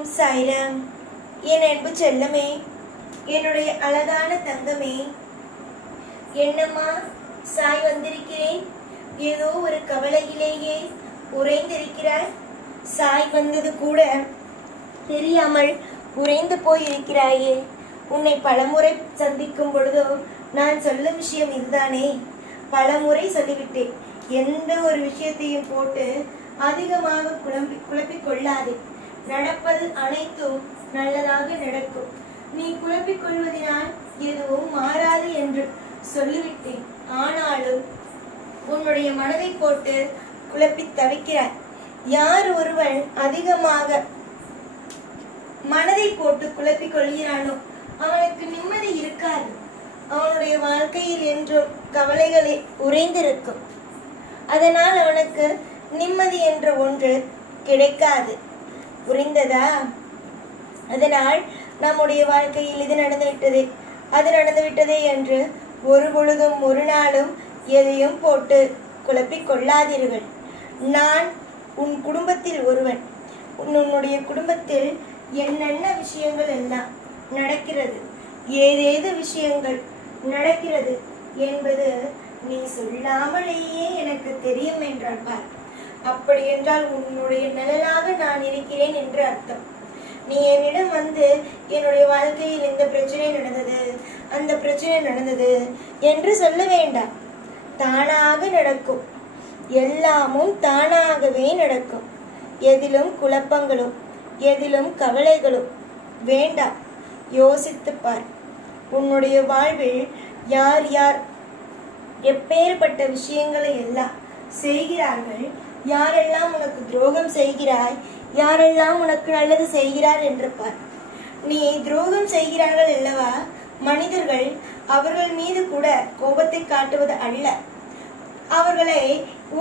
ஓம் சாய்ராம். என் அன்பு செல்லமே, என்னுடைய அழகான தங்கமே, என்னம்மா சாய் வந்திருக்கிறேன், ஏதோ ஒரு கவலையிலேயே உறைந்திருக்கிறாய். சாய் வந்தது கூட தெரியாமல் உறைந்து போயிருக்கிறாயே. உன்னை பலமுறை சந்திக்கும் பொழுதோ நான் சொல்ல விஷயம் இதுதானே. பலமுறை சொல்லிவிட்டேன், எந்த ஒரு விஷயத்தையும் போட்டு அதிகமாக குழப்பிக் கொள்ளாதே. நடப்பது அனைத்தும் நல்லதாக நடக்கும். நீ குழப்பிக் கொள்வதனால் எதுவும் மாறாது என்று சொல்லிவிட்டேன். ஆனாலும் உன்னுடைய மனதை போட்டு குழப்பி தவிக்கிறாய். யார் ஒருவன் அதிகமாக மனதை போட்டு குழப்பிக் கொள்கிறானோ அவனுக்கு நிம்மதி இருக்காது. அவனுடைய வாழ்க்கையில் என்றும் கவலைகளை உறைந்திருக்கும். அதனால் அவனுக்கு நிம்மதி என்ற ஒன்று கிடைக்காது. புரிந்ததா? அதனால் நம்முடைய வாழ்க்கையில் இது நடந்துவிட்டது, அது நடந்துவிட்டதே என்று ஒரு பொழுதும் ஒரு நாளும் எதையும் போட்டு குழப்பிக் கொள்ளாதீர்கள். நான் உன் குடும்பத்தில் ஒருவன். உன்னுடைய குடும்பத்தில் என்னென்ன விஷயங்கள் எல்லாம் நடக்கிறது, ஏதேது விஷயங்கள் நடக்கிறது என்பது நீ சொல்லாமலேயே எனக்கு தெரியும் என்றால் பார். அப்படி என்றால் உன்னுடைய நலனாக நான் இருக்கிறேன் என்று அர்த்தம். நீ என்னிடம் வந்து என்னுடைய வாழ்க்கையில் இந்த பிரச்சனை நடந்தது, அந்த பிரச்சனை நடந்தது என்று சொல்ல வேண்டாம். தானாக நடக்கும், எல்லாமும் தானாகவே நடக்கும். எதிலும் குழப்பங்களும் எதிலும் கவலைகளும் வேண்டாம். யோசித்து பார். உன்னுடைய வாழ்வில் யார் யார் எப்பேற்பட்ட விஷயங்களை எல்லாம் செய்கிறார்கள், யாரெல்லாம் உனக்கு துரோகம் செய்கிறாய், யாரெல்லாம் உனக்கு நல்லது செய்கிறார் என்று பார். நீ துரோகம் செய்கிறார்கள் அல்லவா மனிதர்கள், அவர்கள் மீது கூட கோபத்தை காட்டுவது அல்ல. அவர்களை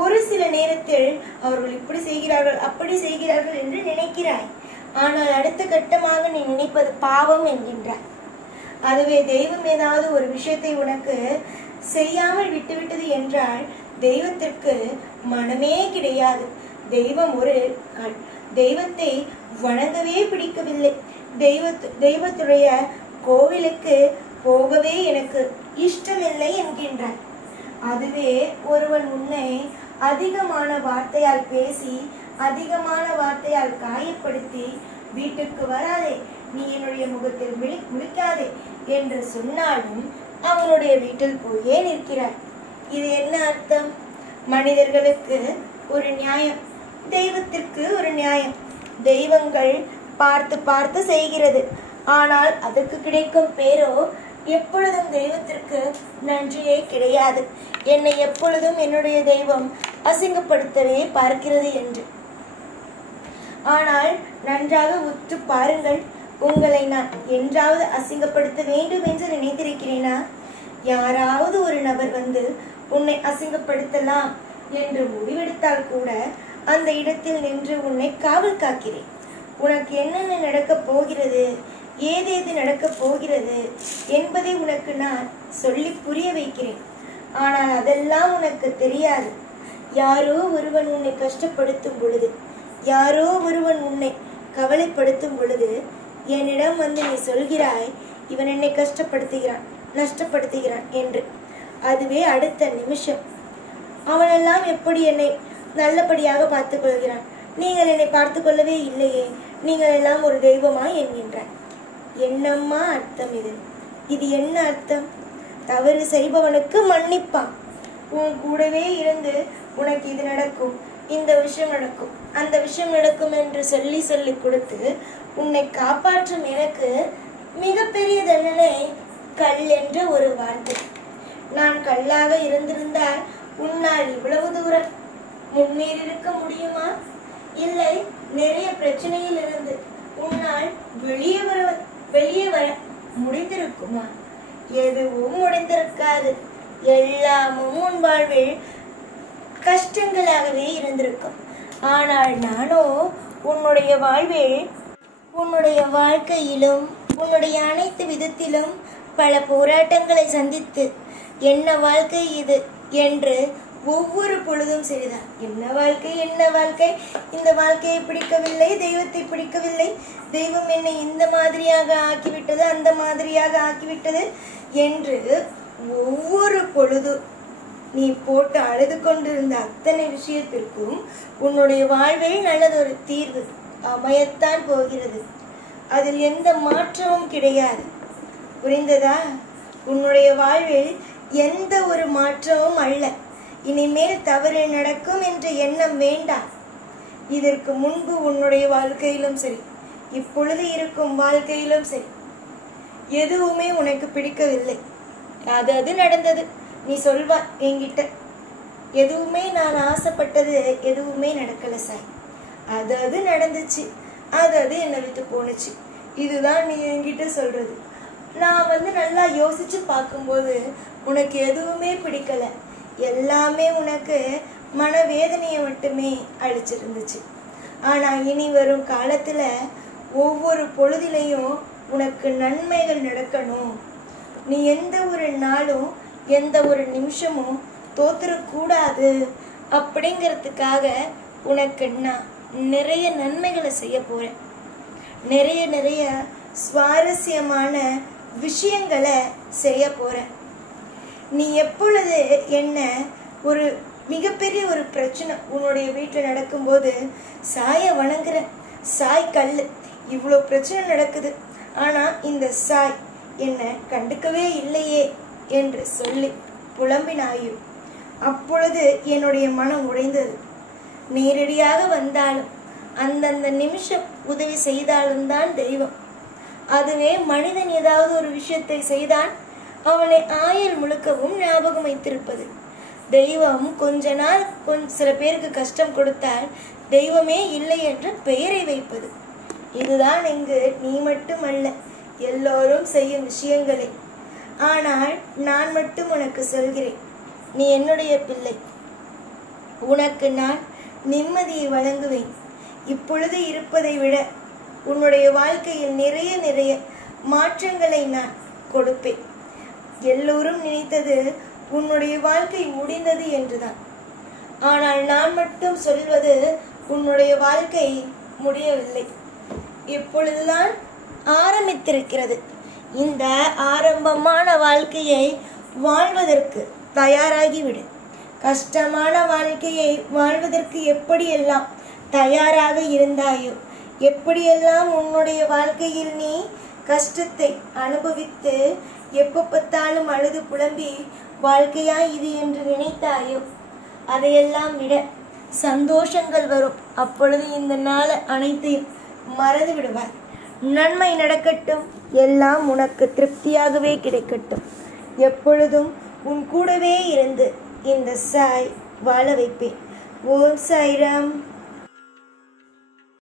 ஒரு சில நேரத்தில் அவர்கள் இப்படி செய்கிறார்கள் அப்படி செய்கிறார்கள் என்று நினைக்கிறாய். ஆனால் அடுத்த கட்டமாக நீ நினைப்பது பாவம் என்கின்றாய். அதுவே தெய்வம் ஏதாவது ஒரு விஷயத்தை உனக்கு செய்யாமல் விட்டுவிட்டது என்றால் தெய்வத்திற்கு மனமே கிடையாது. தெய்வம் ஒரு தெய்வத்தை வணங்கவே பிடிக்கவில்லை. தெய்வத்துடைய கோவிலுக்கு போகவே எனக்கு இஷ்டமில்லை என்கின்றார். அதுவே ஒருவன் உன்னை அதிகமான வார்த்தையால் பேசி அதிகமான வார்த்தையால் காயப்படுத்தி வீட்டுக்கு வராதே, நீ என்னுடைய முகத்தில் முழிக்காதே என்று சொன்னாலும் அவனுடைய வீட்டில் போயே நிற்கிறார். இது என்ன அர்த்தம்? மனிதர்களுக்கு ஒரு நியாயம், தெய்வத்திற்கு ஒரு நியாயம். தெய்வங்கள் பார்த்து பார்த்து செய்கிறது, ஆனால் அதற்கு கிடைக்கும் பேரோ எப்பொழுதும் தெய்வத்திற்கு நன்றியே கிடையாது. என்னை எப்பொழுதும் என்னுடைய தெய்வம் அசிங்கப்படுத்தவே பார்க்கிறது என்று. ஆனால் நன்றாக உற்று பாருங்கள், உங்களை நான் என்றாவது அசிங்கப்படுத்த வேண்டும் என்று நினைத்திருக்கிறேனா? யாராவது ஒரு நபர் வந்து உன்னை அசிங்கப்படுத்தலாம் என்று முடிவெடுத்தால் கூட அந்த இடத்தில் நின்று உன்னை காவல் காக்கிறேன். உனக்கு என்னென்ன நடக்கப் போகிறது, ஏதேது நடக்கப் போகிறது என்பதை உனக்கு நான் சொல்லி புரிய வைக்கிறேன். ஆனால் அதெல்லாம் உனக்கு தெரியாது. யாரோ ஒருவன் உன்னை கஷ்டப்படுத்தும் பொழுது, யாரோ ஒருவன் உன்னை கவலைப்படுத்தும் பொழுது என்னிடம் வந்து நீ சொல்கிறாய், இவன் என்னை கஷ்டப்படுத்துகிறான், நஷ்டப்படுத்துகிறான் என்று. அதுவே அடுத்த நிமிஷம் அவனெல்லாம் எப்படி என்னை நல்லபடியாக பார்த்துக் கொள்கிறான், நீங்கள் என்னை பார்த்து கொள்ளவே இல்லையே, நீங்கள் எல்லாம் ஒரு தெய்வமா என்கின்றான். என்னம்மா அர்த்தம் இது? இது என்ன அர்த்தம்? தவறு செய்பவனுக்கு மன்னிப்பான். உன் கூடவே இருந்து உனக்கு இது நடக்கும், இந்த விஷயம் நடக்கும், அந்த விஷயம் நடக்கும் என்று சொல்லி சொல்லி கொடுத்து உன்னை காப்பாற்றும் எனக்கு மிகப்பெரிய தண்டனை கல் என்ற ஒரு வார்த்தை. நான் கல்லாக இருந்திருந்தால் உன்னால் இவ்வளவு தூரம் முன்னேறியிருக்க முடியுமா? இல்லை, நிறைய பிரச்சனையில் இருந்து உன்னால் வெளியே வர முடிந்திருக்குமா? எதுவும் முடிந்திருக்காது. எல்லாமும் உன் வாழ்வில் கஷ்டங்களாகவே இருந்திருக்கும். ஆனால் நானோ உன்னுடைய வாழ்வில், உன்னுடைய வாழ்க்கையிலும் உன்னுடைய அனைத்து விதத்திலும் பல போராட்டங்களை சந்தித்து என்ன வாழ்க்கை இது என்று ஒவ்வொரு பொழுதும் சரிதான். என்ன வாழ்க்கை, என்ன வாழ்க்கை, இந்த வாழ்க்கையை பிடிக்கவில்லை, தெய்வத்தை பிடிக்கவில்லை, தெய்வம் என்னை இந்த மாதிரியாக ஆக்கிவிட்டது, அந்த மாதிரியாக ஆக்கிவிட்டது என்று ஒவ்வொரு பொழுதும் நீ போட்டு அழுது கொண்டிருந்த அத்தனை விஷயத்திற்கும் உன்னுடைய வாழ்வில் நல்லதொரு தீர்வு அமையத்தான் போகிறது. அதில் எந்த மாற்றமும் கிடையாது. புரிந்ததா? உன்னுடைய வாழ்வில் எந்த ஒரு மாற்றமும் அல்ல. இனிமேல் தவறு நடக்கும் என்ற எண்ணம் வேண்டாம். இதற்கு முன்பு உன்னுடைய வாழ்க்கையிலும் சரி, இப்பொழுது இருக்கும் வாழ்க்கையிலும் சரி, எதுவுமே உனக்கு பிடிக்கவில்லை. அது நடந்தது. நீ சொல்வா என்கிட்ட, எதுவுமே நான் ஆசைப்பட்டது எதுவுமே நடக்கல சாய், அது நடந்துச்சு, அது என்னை விட்டு போனுச்சு. இதுதான் நீ என்கிட்ட சொல்றது. நான் நல்லா யோசிச்சு பார்க்கும்போது உனக்கு எதுவுமே பிடிக்கல. எல்லாமே உனக்கு மனவேதனையை மட்டுமே அளிச்சிருந்துச்சு. ஆனா இனி வரும் காலத்துல ஒவ்வொரு பொழுதிலையும் உனக்கு நன்மைகள் நடக்கணும். நீ எந்த ஒரு நாளும் எந்த ஒரு நிமிஷமும் தோத்துறக்கூடாது அப்படிங்கிறதுக்காக உனக்கு நான் நிறைய நன்மைகளை செய்ய போறேன். நிறைய சுவாரஸ்யமான விஷயங்களை செய்ய போறேன். நீ எப்பொழுது என்ன ஒரு மிகப்பெரிய ஒரு பிரச்சனை உன்னுடைய வீட்டில் நடக்கும்போது சாயை வணங்குற, சாய் கல்லு, இவ்வளோ பிரச்சனை நடக்குது, ஆனா இந்த சாய் என்ன கண்டுக்கவே இல்லையே என்று சொல்லி புலம்பினாயோ, அப்பொழுது என்னுடைய மனம் உடைந்தது. நேரடியாக வந்தாலும் அந்தந்த நிமிஷம் உதவி செய்தாலும் தான் தெய்வம். அதுவே மனிதன் ஏதாவது ஒரு விஷயத்தை செய்தான் அவனை ஆயுள் முழுக்கவும் ஞாபகம் வைத்திருப்பது. தெய்வம் கொஞ்ச நாள் சில பேருக்கு கஷ்டம் கொடுத்தால் தெய்வமே இல்லை என்று பெயரை வைப்பது. இதுதான் இங்கு நீ மட்டுமல்ல எல்லோரும் செய்யும் விஷயங்களே. ஆனால் நான் மட்டும் உனக்கு சொல்கிறேன், நீ என்னுடைய பிள்ளை, உனக்கு நான் நிம்மதியை வழங்குவேன். இப்பொழுது இருப்பதை விட உன்னுடைய வாழ்க்கையில் நிறைய மாற்றங்களை நான் கொடுப்பேன். எல்லோரும் நினைத்தது உன்னுடைய வாழ்க்கை முடிந்தது என்றுதான். ஆனால் நான் மட்டும் சொல்வது உன்னுடைய வாழ்க்கை முடியவில்லை, இப்பொழுதுதான் ஆரம்பித்திருக்கிறது. இந்த ஆரம்பமான வாழ்க்கையை வாழ்வதற்கு தயாராகிவிடு. கஷ்டமான வாழ்க்கையை வாழ்வதற்கு எப்படியெல்லாம் தயாராக இருந்தாயோ, எப்படியெல்லாம் உன்னுடைய வாழ்க்கையில் நீ கஷ்டத்தை அனுபவித்து எப்ப பார்த்தாலும் அழுது புலம்பி வாழ்க்கையா இது என்று நினைத்தாயோ, அதையெல்லாம் விட சந்தோஷங்கள் வரும். அப்பொழுது இந்த நாள் அனைத்தையும் மறந்து விடுவாய். நன்மை நடக்கட்டும், எல்லாம் உனக்கு திருப்தியாகவே கிடைக்கட்டும். எப்பொழுதும் உன் கூடவே இருந்து இந்த சாய் வாழ வைப்பேன். ஓம் சாய்ராம்.